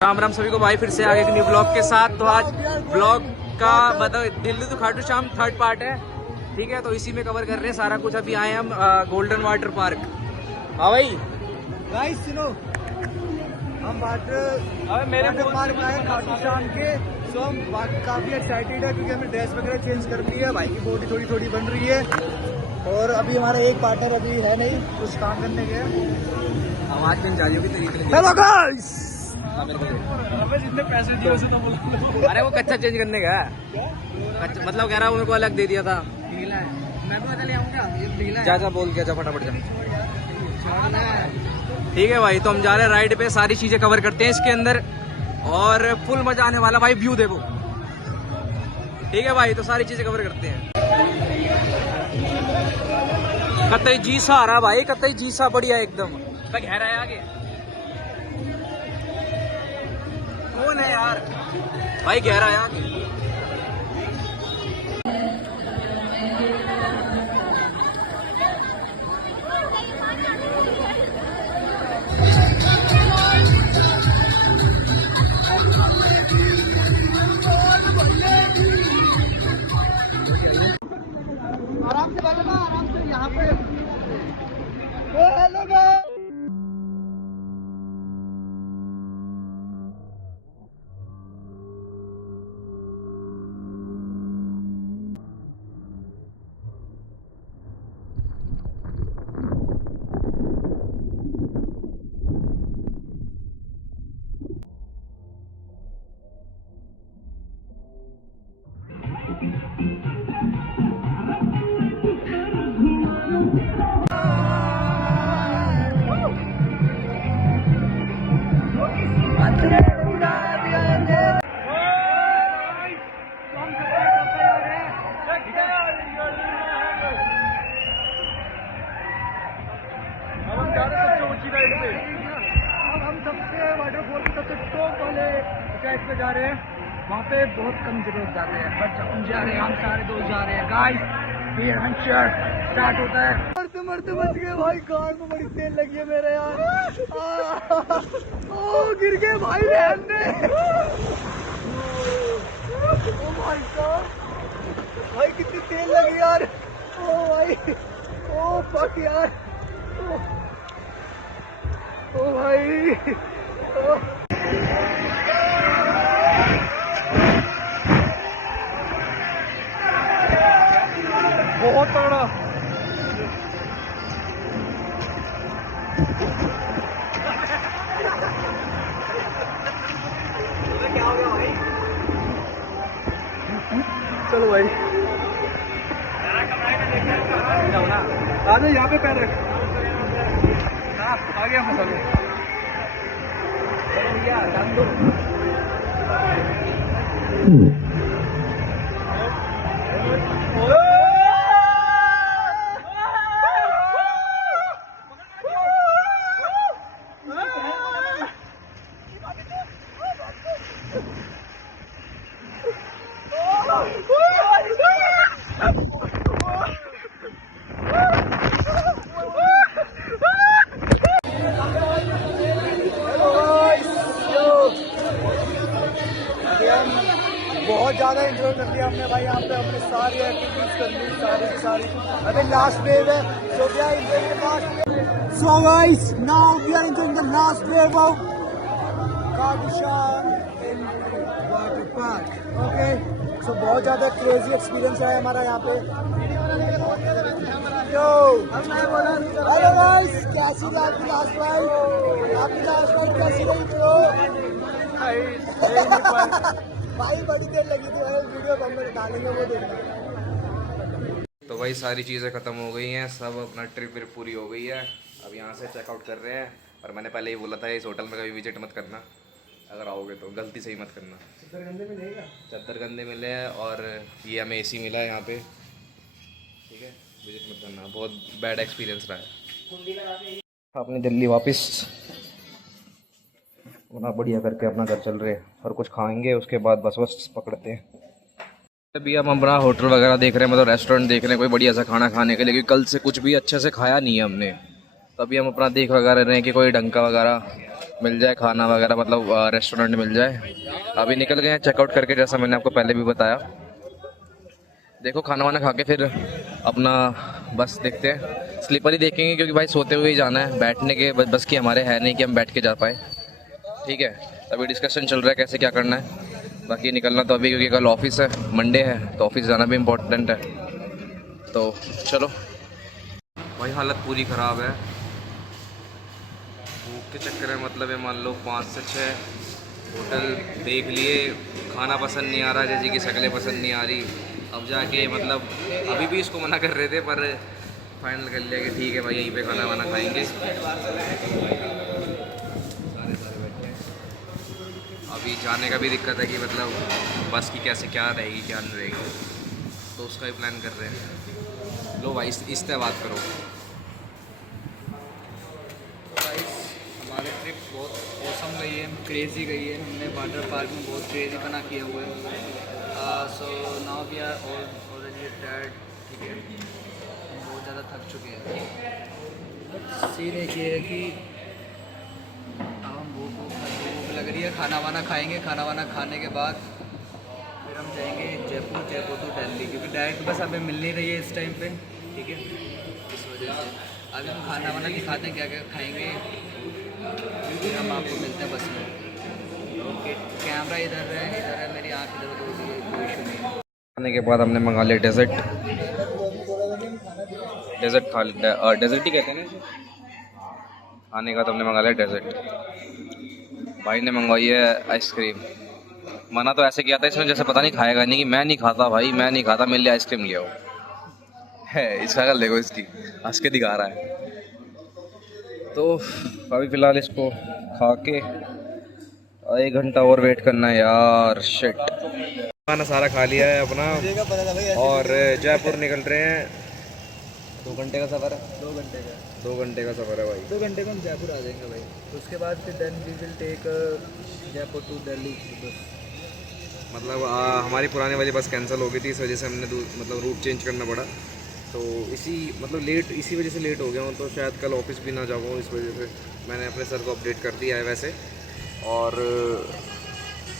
राम राम सभी को भाई, फिर से आगे एक न्यू ब्लॉग के साथ। तो आज ब्लॉग का मतलब Delhi to Khatu Shyam third part है, ठीक है। तो इसी में कवर कर रहे हैं सारा कुछ। अभी आए हम गोल्डन वाटर पार्क। हाँ भाई गाइस सुनो, हम मेरे पार्क आए खाटू श्याम के। सो हम काफी एक्साइटेड है क्योंकि हमें ड्रेस वगैरह चेंज करनी है। भाई की बॉडी थोड़ी थोड़ी बन रही है और अभी हमारा एक पार्टनर अभी है नहीं, कुछ काम करने गया। आवाज चेंज आ जाएगी। हेलो गाइस, जितने पैसे दिए उसे तो बोल। अरे वो कच्चा चेंज करने का कच्चा, मतलब कह रहा हूँ मेरे को अलग दे दिया था। ढीला है, मैं भी बता ले आऊंगा। ये ढीला है। जा बोल के जा, फटाफट जा। ठीक है भाई, तो हम जा रहे हैं राइड पे। सारी चीजें कवर करते हैं इसके अंदर और फुल मजा आने वाला भाई। व्यू देखो, ठीक है भाई। तो सारी चीजें कवर करते हैं। कतई जी सा आ रहा भाई, कतई जी सा बढ़िया एकदम। गहरा है आगे, कौन है यार भाई? गहरा है आगे। आराम से बैठो ना, आराम से। यहाँ पे हेलो गाइस, हम सबसे वाटरफॉल के सबसे टॉप वाले साइड पे जा रहे हैं। वहाँ पे बहुत कम लोग जाते हैं, बट हम जा रहे हैं, हम सारे दोस्त जा रहे हैं। गाइस ये एडवेंचर स्टार्ट होता है। मरते मरते बच गए भाई, कार में बड़ी तेल लगी है मेरे यार। ओ गिर गए भाई बहन ने। ओ भाई साहब, भाई कितनी तेल लगी यार। ओ भाई, ओ फक यार। ओ भाई, ओ बहुत तगड़ा। क्या हो गया भाई? चलो भाई, आ जाओ यहाँ पे पैर रख। आ गया मसाले। चलो भैया डाल दो। बहुत ज़्यादा एंजॉय कर लिया हमने भाई। यहाँ पे हमने सारी एक्टिविटीज कर ली, सारी। अभी लास्ट वेव है, so we are enjoying the last wave. So guys, now we are enjoying the last wave of Khatu Shyam in water park. Okay, so बहुत ज़्यादा क्रेजी एक्सपीरियंस है हमारा यहाँ पे। Yo, हेलो गाइस, कैसी रही आपकी लास्ट राइड? आपकी लास्ट राइड कैसी रही ब्रो? भाई बड़ी देर लगी थी, वीडियो हम लोग डालेंगे, वो देखना। तो भाई सारी चीज़ें ख़त्म हो गई हैं, सब अपना ट्रिप पूरी हो गई है। अब यहाँ से चेकआउट कर रहे हैं। और मैंने पहले ही बोला था इस होटल में कभी विजिट मत करना, अगर आओगे तो गलती से ही मत करना। चद्दर गंदे मिलेगा, चद्दर गंदे मिले हैं और ये हमें एसी मिला है यहाँ पे, ठीक है। विजिट मत करना, बहुत बैड एक्सपीरियंस रहा है। अपनी दिल्ली वापस अपना बढ़िया करके अपना घर चल रहे हैं और कुछ खाएंगे, उसके बाद बस पकड़ते हैं। अभी हम अपना होटल वगैरह देख रहे हैं, मतलब रेस्टोरेंट देख रहे हैं कोई बढ़िया सा खाना खाने के लिए, क्योंकि कल से कुछ भी अच्छे से खाया नहीं है हमने। तो अभी हम अपना देख वगैरह रहे हैं कि कोई ढंग का वगैरह मिल जाए, खाना वगैरह मतलब रेस्टोरेंट मिल जाए। अभी निकल गए हैं चेकआउट करके, जैसा मैंने आपको पहले भी बताया। देखो खाना वाना खा के फिर अपना बस देखते हैं, स्लीपर ही देखेंगे क्योंकि भाई सोते हुए ही जाना है, बैठने के बस की हमारे है नहीं कि हम बैठ के जा पाए। ठीक है, अभी डिस्कशन चल रहा है कैसे क्या करना है। बाकी निकलना तो अभी, क्योंकि कल ऑफिस है, मंडे है, तो ऑफिस जाना भी इम्पोर्टेंट है। तो चलो भाई, हालत पूरी ख़राब है भूख के चक्कर में। मतलब है मान लो 5 से 6 होटल देख लिए, खाना पसंद नहीं आ रहा, जैसे कि शक्लें पसंद नहीं आ रही। अब जाके मतलब अभी भी इसको मना कर रहे थे, पर फाइनल कर लिया कि ठीक है भाई यहीं पे खाना वाना खाएंगे। सारे बैठे हैं। अभी जाने का भी दिक्कत है कि मतलब बस की कैसे क्या रहेगी क्या नहीं रहेगी, तो उसका भी प्लान कर रहे हैं। लो भाई इस तरह बात करो। हमारी ट्रिप बहुत औसम गई है, क्रेज़ी गई है। हमने वाटर पार्क में बहुत क्रेज़ी बना किया हुआ है। So now we are already tired. ठीक है, हम बहुत ज़्यादा थक चुके हैं। सीन एक ये है कि अब हम भूख लग रही है, खाना वाना खाएंगे। खाना वाना खाने के बाद फिर हम जाएंगे जयपुर टू दिल्ली, क्योंकि डायरेक्ट बस हमें मिल नहीं रही है इस टाइम पे। ठीक है, इस वजह से अभी हम खाना वाना दिखाते हैं क्या क्या खाएंगे, फिर हम आपको मिलते हैं बस में। ओके, कैमरा इधर है, मेरी आँख इधर तो कोई इशू नहीं है। खाने के बाद हमने मंगा लिया डेजर्ट। डेजर्ट खा लिया, डेजर्ट ही कहते हैं ना इसे। खाने का तो हमने मंगा लिया डेजर्ट। भाई ने मंगवाई है आइसक्रीम। मना तो ऐसे किया था इसने जैसे पता नहीं खाएगा नहीं, कि मैं नहीं खाता भाई, मैं नहीं खाता, मेरे लिए आइसक्रीम ले आओ। है इसका कर देखो, इसकी हंस के दिखा रहा है। तो अभी फ़िलहाल इसको खा के 1 घंटा और वेट करना है यार, शिट। खाना सारा खा लिया है अपना और जयपुर निकल रहे हैं। 2 घंटे का सफ़र है। 2 घंटे का सफ़र है भाई। 2 घंटे में हम जयपुर आ जाएंगे भाई। उसके बाद फिर then we will take Jaipur to Delhi bus. मतलब हमारी पुराने वाली बस कैंसिल हो गई थी, इस वजह से हमने मतलब रूट चेंज करना पड़ा। तो इसी वजह से लेट हो गया हूँ, तो शायद कल ऑफिस भी ना जाऊँ। इस वजह से मैंने अपने सर को अपडेट कर दिया है वैसे, और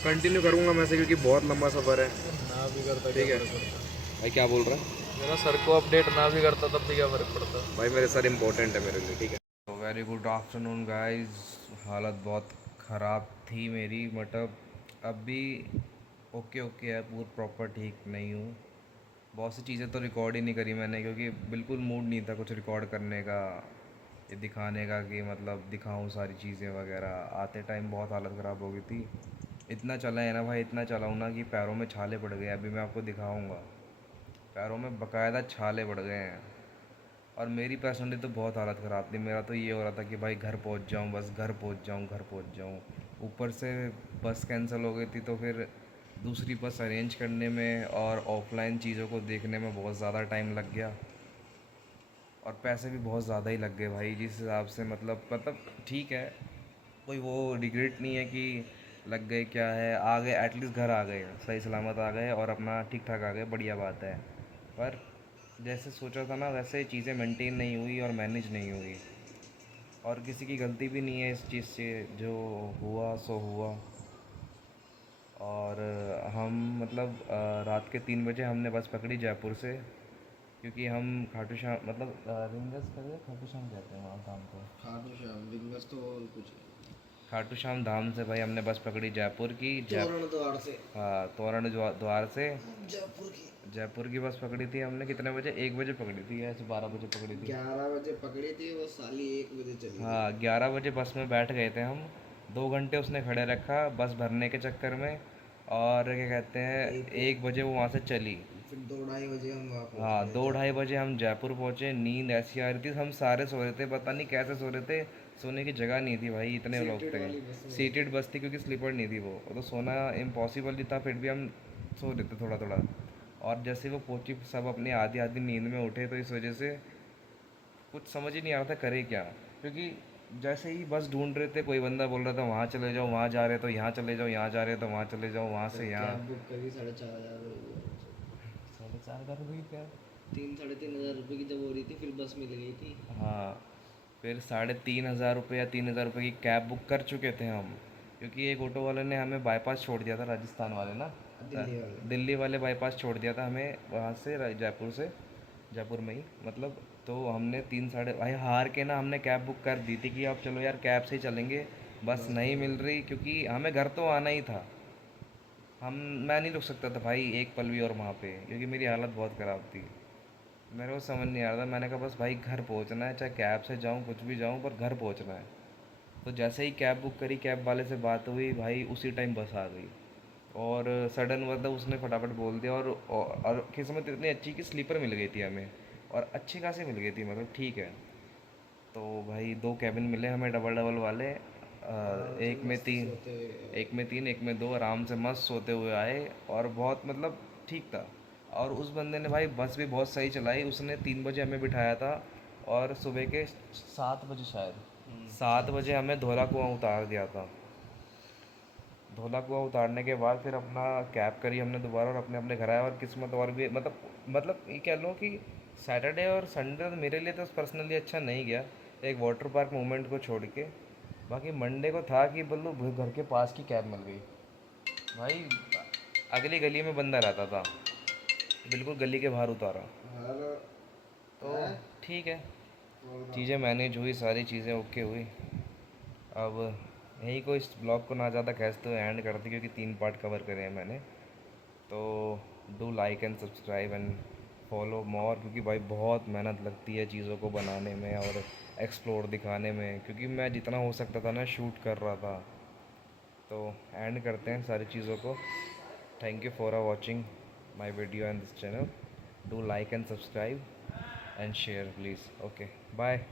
कंटिन्यू करूँगा मैं से, क्योंकि बहुत लंबा सफ़र है ना भी करता, ठीक है भाई। क्या बोल रहा है? मेरा सर को अपडेट ना भी करता तब भी क्या फ़र्क पड़ता भाई मेरे सर इंपॉर्टेंट है मेरे लिए, ठीक है। Very good afternoon guys. हालत बहुत ख़राब थी मेरी, मतलब अभी ओके है, पूरा प्रॉपर ठीक नहीं हूँ। बहुत सी चीज़ें तो रिकॉर्ड ही नहीं करी मैंने, क्योंकि बिल्कुल मूड नहीं था कुछ रिकॉर्ड करने का, ये दिखाने का कि मतलब दिखाऊं सारी चीज़ें वगैरह। आते टाइम बहुत हालत ख़राब हो गई थी। इतना चला है ना भाई, इतना चला हूँ ना कि पैरों में छाले पड़ गए। अभी मैं आपको दिखाऊंगा, पैरों में बाकायदा छाले पड़ गए हैं। और मेरी पर्सनली तो बहुत हालत ख़राब थी। मेरा तो ये हो रहा था कि भाई घर पहुंच जाऊं, बस घर पहुंच जाऊं। ऊपर से बस कैंसिल हो गई थी, तो फिर दूसरी बस अरेंज करने में और ऑफलाइन चीज़ों को देखने में बहुत ज़्यादा टाइम लग गया, और पैसे भी बहुत ज़्यादा ही लग गए भाई। जिस हिसाब से मतलब ठीक है, कोई वो रिग्रेट नहीं है कि लग गए, क्या है, आ गए, एटलीस्ट घर आ गए, सही सलामत आ गए और अपना ठीक ठाक आ गए, बढ़िया बात है। पर जैसे सोचा था ना वैसे चीज़ें मेंटेन नहीं हुई और मैनेज नहीं हुई, और किसी की गलती भी नहीं है इस चीज़ से, जो हुआ सो हुआ। और हम मतलब रात के 3 बजे हमने बस पकड़ी जयपुर से, क्योंकि हम खाटू श्याम मतलब रिंगस करे खाटू श्याम कहते हैं वहाँ धाम को, खाटू श्याम विंगस तो और कुछ खाटू श्याम धाम से भाई हमने बस पकड़ी जयपुर की। तोरण द्वार से, हाँ, तोरण द्वार से जयपुर की जयपुर की बस पकड़ी थी हमने। कितने बजे? 1 बजे पकड़ी थी, ऐसे 12 बजे पकड़ी थी। 11 बजे पकड़ी थी, वो साली 1 बजे चली। हाँ, 11 बजे बस में बैठ गए थे हम। 2 घंटे उसने खड़े रखा बस भरने के चक्कर में, और क्या कहते हैं 1 बजे वो वहाँ से चली। फिर 2-2:30 बजे हम वहाँ पहुँच हाँ, गए। 2-2:30 बजे हम जयपुर पहुँचे। नींद ऐसी आ रही थी, हम सारे सो रहे थे, पता नहीं कैसे सो रहे थे। सोने की जगह नहीं थी भाई, इतने लोग थे। सीटेड बस थी, क्योंकि स्लीपर नहीं थी वो तो सोना इम्पॉसिबल ही था, फिर भी हम सो रहे थे थोड़ा थोड़ा। और जैसे वो पहुँची, सब अपनी आधी आधी नींद में उठे, तो इस वजह से कुछ समझ ही नहीं आ रहा था करे क्या। क्योंकि जैसे ही बस ढूंढ रहे थे, कोई बंदा बोल रहा था वहाँ चले जाओ, वहाँ जा रहे तो यहाँ चले जाओ, यहाँ जा रहे तो वहाँ चले जाओ, वहाँ से यहाँ। बुक करी 4,500 ₹4,500 क्या? 3-3.5 हज़ार रुपये की जब हो रही थी, फिर बस मिल गई थी। हाँ, फिर 3,500 या 3,000 रुपये की कैब बुक कर चुके थे हम, क्योंकि एक ऑटो वाले ने हमें बाईपास छोड़ दिया था, राजस्थान वाले ना, दिल्ली वाले बाईपास छोड़ दिया था हमें वहाँ से, जयपुर में ही मतलब। तो हमने 3 साढ़े भाई हार के ना हमने कैब बुक कर दी थी कि अब चलो यार कैब से ही चलेंगे, बस नहीं मिल रही, क्योंकि हमें घर तो आना ही था। मैं नहीं रुक सकता था भाई एक पल भी और वहाँ पे, क्योंकि मेरी हालत बहुत ख़राब थी। मेरे को समझ नहीं आ रहा था, मैंने कहा बस भाई घर पहुँचना है, चाहे कैब से जाऊँ कुछ भी जाऊँ, पर घर पहुँचना है। तो जैसे ही कैब बुक करी, कैब वाले से बात हुई भाई, उसी टाइम बस आ गई। और सडन मतलब उसने फटाफट बोल दिया, और किस्मत इतनी अच्छी कि स्लीपर मिल गई थी हमें, और अच्छी खासी मिल गई थी, मतलब ठीक है। तो भाई 2 कैबिन मिले हमें, डबल डबल वाले, एक में तीन एक में दो, आराम से मस्त सोते हुए आए, और बहुत मतलब ठीक था। और उस बंदे ने भाई बस भी बहुत सही चलाई, उसने 3 बजे हमें बिठाया था, और सुबह के 7 बजे शायद 7 बजे हमें धौला कुआं उतार दिया था। धौला कुआं उतारने के बाद फिर अपना कैब करी हमने दोबारा, और अपने अपने घर आए। और किस्मत और भी मतलब ये कह लो कि सैटरडे और संडे तो मेरे लिए तो पर्सनली अच्छा नहीं गया, एक वाटर पार्क मूवमेंट को छोड़ के। बाकी मंडे को था कि बोलो घर के पास की कैब मिल गई भाई, अगली गली में बंदा रहता था, बिल्कुल गली के बाहर उतारा। तो ठीक है, चीज़ें मैनेज हुई, सारी चीज़ें ओके हुई। अब यहीं को इस ब्लॉग को ना ज़्यादा खींचते हुए एंड करते, क्योंकि 3 पार्ट कवर करे हैं मैंने। तो do like and subscribe and follow more, क्योंकि भाई बहुत मेहनत लगती है चीज़ों को बनाने में और एक्सप्लोर दिखाने में, क्योंकि मैं जितना हो सकता था ना शूट कर रहा था। तो एंड करते हैं सारी चीज़ों को। Thank you for watching my video and this channel. Do like and subscribe and share please. Okay bye.